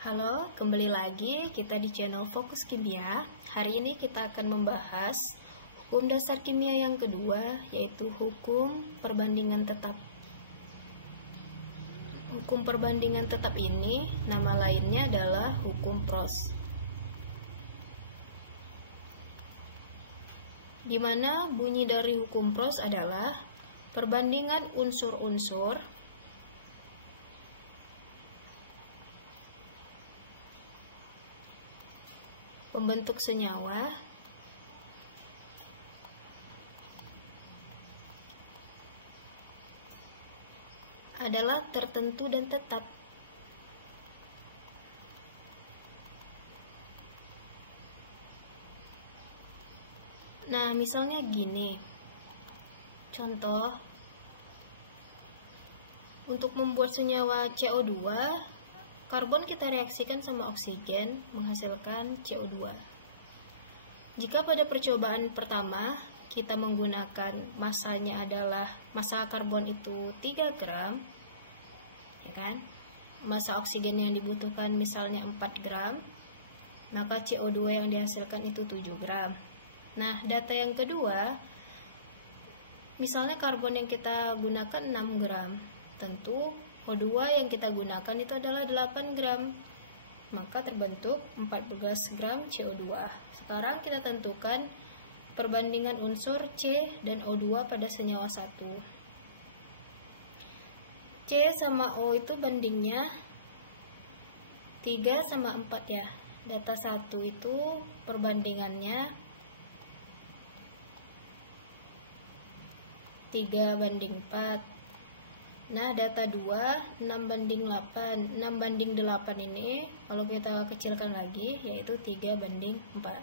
Halo, kembali lagi kita di channel Fokus Kimia. Hari ini kita akan membahas hukum dasar kimia yang kedua, yaitu hukum perbandingan tetap. Hukum perbandingan tetap ini nama lainnya adalah hukum Proust, di mana bunyi dari hukum Proust adalah perbandingan unsur-unsur pembentuk senyawa adalah tertentu dan tetap. Nah, misalnya gini. Contoh, untuk membuat senyawa CO2, karbon kita reaksikan sama oksigen menghasilkan CO2. Jika pada percobaan pertama kita menggunakan masanya adalah massa karbon itu 3 gram, ya kan? Massa oksigen yang dibutuhkan misalnya 4 gram, maka CO2 yang dihasilkan itu 7 gram. Nah, data yang kedua, misalnya karbon yang kita gunakan 6 gram, tentu O2 yang kita gunakan itu adalah 8 gram, maka terbentuk 14 gram CO2. Sekarang kita tentukan perbandingan unsur C dan O2 pada senyawa 1. C sama O itu bandingnya 3 sama 4 ya. Data 1 itu perbandingannya 3 banding 4. Nah, data 2, 6 banding 8. 6 banding 8 ini, kalau kita kecilkan lagi, yaitu 3 banding 4.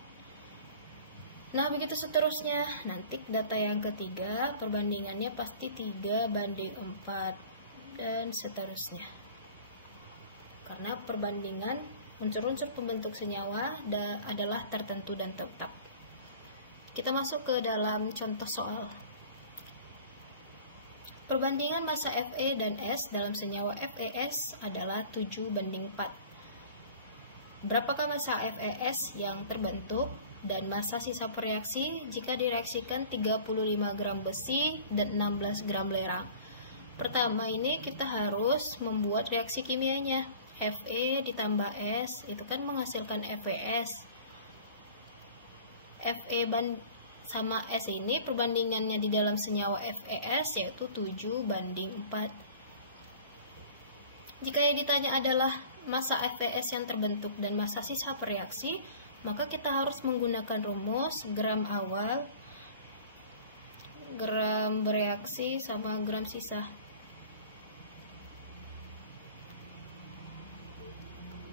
Nah, begitu seterusnya. Nanti data yang ketiga, perbandingannya pasti 3 banding 4. Dan seterusnya. Karena perbandingan unsur-unsur pembentuk senyawa adalah tertentu dan tetap. Kita masuk ke dalam contoh soal. Perbandingan massa Fe dan S dalam senyawa FeS adalah 7 banding 4. Berapakah massa FeS yang terbentuk dan massa sisa reaksi jika direaksikan 35 gram besi dan 16 gram belerang? Pertama ini kita harus membuat reaksi kimianya. Fe ditambah S itu kan menghasilkan FeS. Fe sama S ini perbandingannya di dalam senyawa FeS yaitu 7 banding 4. Jika yang ditanya adalah massa FeS yang terbentuk dan massa sisa reaksi, maka kita harus menggunakan rumus gram awal, gram bereaksi sama gram sisa.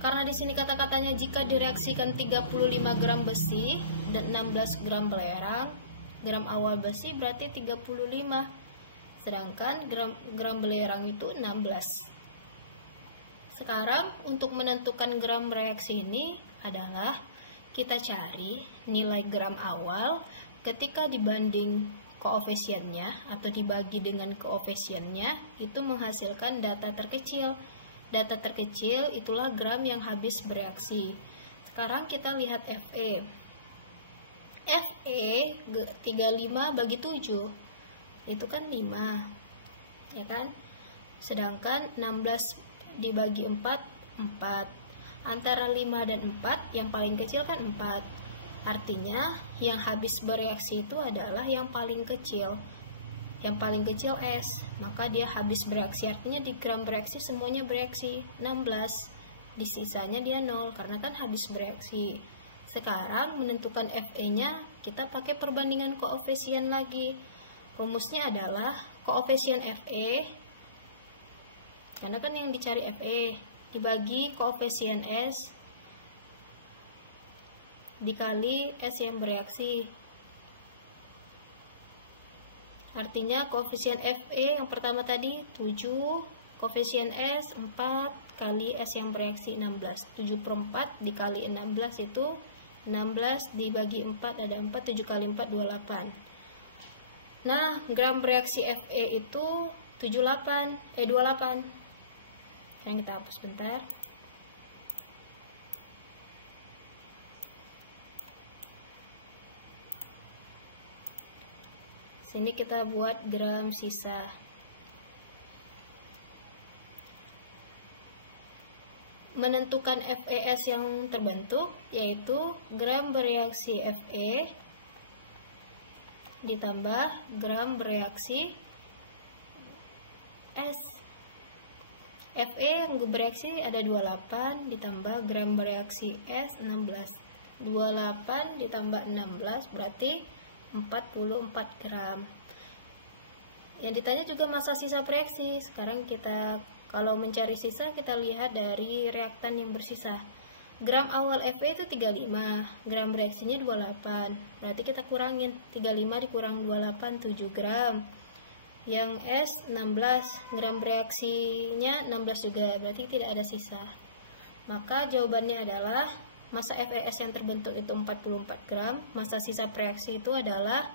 Karena di sini kata-katanya jika direaksikan 35 gram besi dan 16 gram belerang, gram awal besi berarti 35, sedangkan gram belerang itu 16. Sekarang untuk menentukan gram reaksi ini adalah kita cari nilai gram awal ketika dibanding koefisiennya atau dibagi dengan koefisiennya itu menghasilkan data terkecil. Data terkecil itulah gram yang habis bereaksi. Sekarang kita lihat Fe. Fe 35 bagi 7. Itu kan 5. Ya kan? Sedangkan 16 dibagi 4, 4. Antara 5 dan 4, yang paling kecil kan 4. Artinya, yang habis bereaksi itu adalah yang paling kecil. Yang paling kecil S, maka dia habis bereaksi, artinya di gram bereaksi semuanya bereaksi 16, di sisanya dia 0 karena kan habis bereaksi. Sekarang menentukan Fe nya kita pakai perbandingan koefisien lagi. Rumusnya adalah koefisien Fe, karena kan yang dicari Fe, dibagi koefisien S dikali S yang bereaksi. Artinya koefisien Fe yang pertama tadi 7, koefisien S 4 kali S yang bereaksi 16. 7 per 4 dikali 16 itu 16 dibagi 4 ada 4, 7 kali 4 28. Nah, gram bereaksi Fe itu 28. Sekarang kita hapus bentar. Sini kita buat gram sisa. Menentukan FeS yang terbentuk yaitu gram bereaksi Fe ditambah gram bereaksi S. Fe yang bereaksi ada 28 ditambah gram bereaksi S 16. 28 ditambah 16 berarti 44 gram. Yang ditanya juga massa sisa reaksi. Sekarang kita kalau mencari sisa kita lihat dari reaktan yang bersisa. Gram awal Fe itu 35, gram bereaksinya 28. Berarti kita kurangin 35 dikurang 28 7 gram. Yang S 16, gram bereaksinya 16 juga, berarti tidak ada sisa. Maka jawabannya adalah massa FeS yang terbentuk itu 44 gram, massa sisa reaksi itu adalah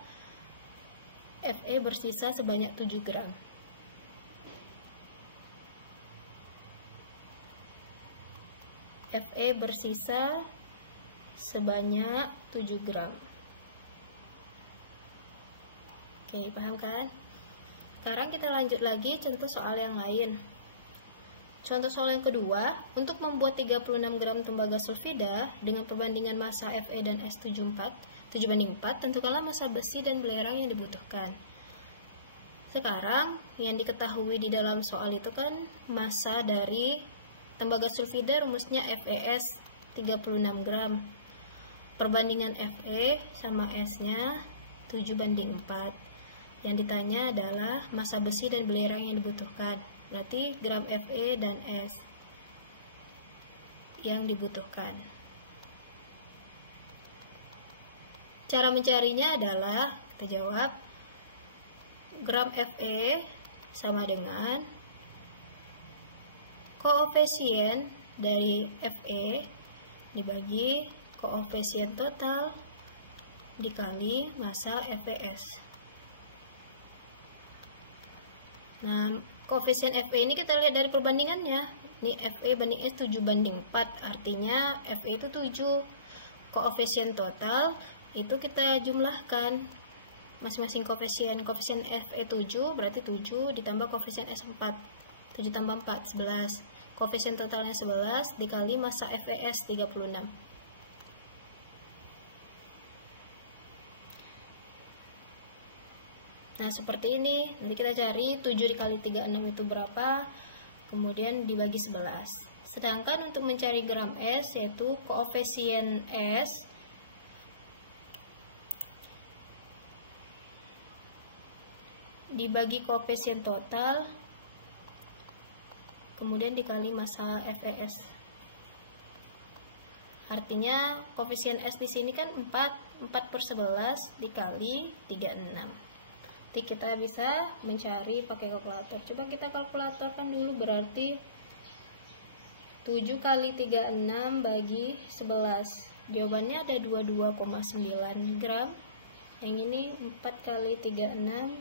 Fe bersisa sebanyak 7 gram. Fe bersisa sebanyak 7 gram. Oke, paham kan? Sekarang kita lanjut lagi contoh soal yang lain. Contoh soal yang kedua, untuk membuat 36 gram tembaga sulfida dengan perbandingan massa Fe dan S 7/4, tentukanlah massa besi dan belerang yang dibutuhkan. Sekarang, yang diketahui di dalam soal itu kan massa dari tembaga sulfida rumusnya FeS 36 gram. Perbandingan Fe sama S-nya 7/4. Yang ditanya adalah massa besi dan belerang yang dibutuhkan. Berarti gram Fe dan S yang dibutuhkan. Cara mencarinya adalah kita jawab gram Fe sama dengan koefisien dari Fe dibagi koefisien total dikali massa FeS. Nah, koefisien Fe ini kita lihat dari perbandingannya. Ini Fe banding S 7/4, artinya Fe itu 7. Koefisien total itu kita jumlahkan masing-masing koefisien. Koefisien Fe 7 berarti 7 ditambah koefisien S 4. 7 tambah 4, 11. Koefisien totalnya 11 dikali massa FeS 36. Nah, seperti ini. Nanti kita cari 7 dikali 36 itu berapa, kemudian dibagi 11. Sedangkan untuk mencari gram S, yaitu koefisien S dibagi koefisien total, kemudian dikali massa FeS. Artinya koefisien S di sini kan 4/11 dikali 36. Nanti kita bisa mencari pakai kalkulator. Coba kita kalkulatorkan dulu, berarti 7 kali 36 bagi 11. Jawabannya ada 22,9 gram. Yang ini 4 kali 36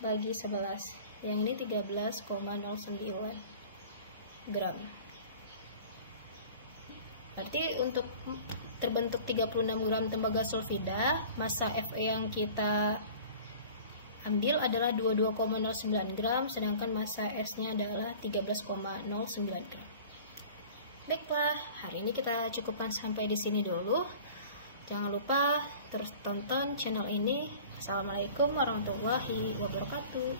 bagi 11. Yang ini 13,09 gram. Berarti untuk terbentuk 36 gram tembaga sulfida, massa Fe yang kita ambil adalah 22,09 gram, sedangkan massa S-nya adalah 13,09 gram. Baiklah, hari ini kita cukupkan sampai di sini dulu. Jangan lupa terus tonton channel ini. Assalamualaikum warahmatullahi wabarakatuh.